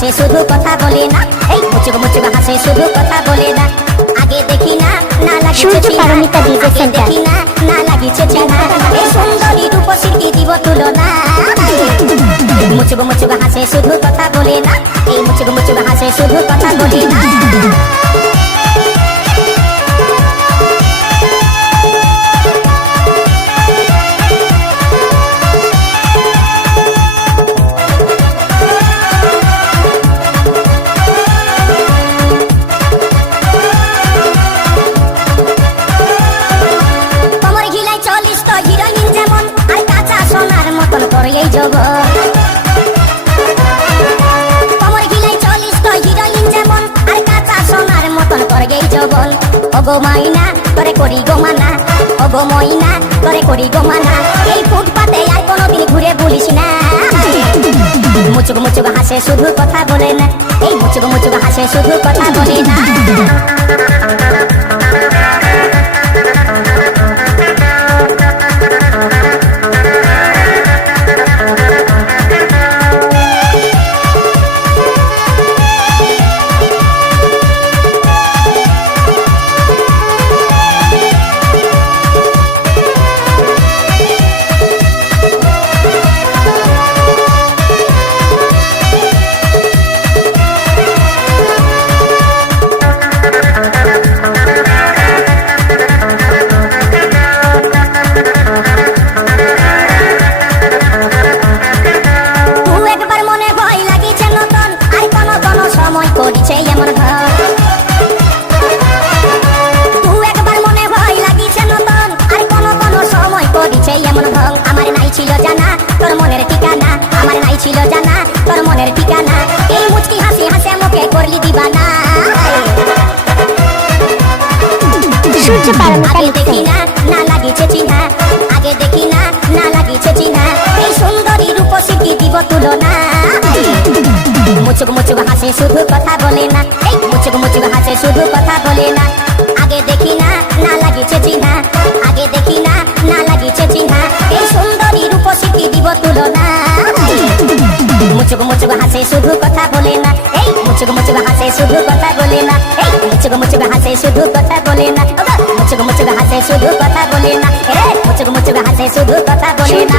হাসে শুধু কথা বলে না, এই মুচুক মুচুক হাসে শুধু কথা বলে না। আগে দেখি না না লাগিছে পারমিতা ডিজে সেন্টার। দেখি না না লাগিছে চেনা, এই সুন্দরী রূপসী কি দিব তুলনা। মুচুক মুচুক হাসে শুধু কথা বলে না, এই মুচুক মুচুক হাসে শুধু কথা বলে না। এই জগৎ কমর গিলাই চলিস তো হিরোইন যেমন, আর কাঁচা সোনার মতন করে এই জগৎ। ওগো মাইনা করে করি গো মানা, ওগো মইনা করে করি গো মানা, এই ফুটপাতে আর কোনোদিন ঘুরে বলিস না। মুচুক মুচুক হাসে শুধু কথা বলে না, এই মুচুক মুচুক হাসে শুধু কথা বলে না। করিছে এমন ঘর তু একবার মনে ভয় লাগিছে নতুন, আর কোন কোন সময় করিছে এমন ভং। আমার নাই ছিল জানা তোর মনের ঠিকানা, আমার নাই ছিল জানা তোর মনের ঠিকানা, এই মুচকি হাসি হাসে মুখে করলি দিবানা। আগে দেখি না না লাগিছে চিহ্না, আগে দেখি না না লাগিছে চিহ্না, এই সুন্দরী রূপসী কি দিব তুলনা। মুচুক মুচুক হাসে শুধু কথা বলে না, এই মুচুক মুচুক হাসে শুধু কথা বলে না। আগে দেখি না না লাগিছে চিহ্না, আগে দেখি না না লাগিছে চিহ্না, এই সুন্দরী রূপসী কি দিব তুলনা। মুচুক মুচুক হাসে শুধু কথা বলে না, এই মুচুক মুচুক হাসে শুধু কথা বলে না, এই মুচুক মুচুক হাসে শুধু কথা বলে না, মুচুক মুচুক হাসে শুধু কথা বলে না, মুচুক মুচুক হাসে শুধু কথা বলে না।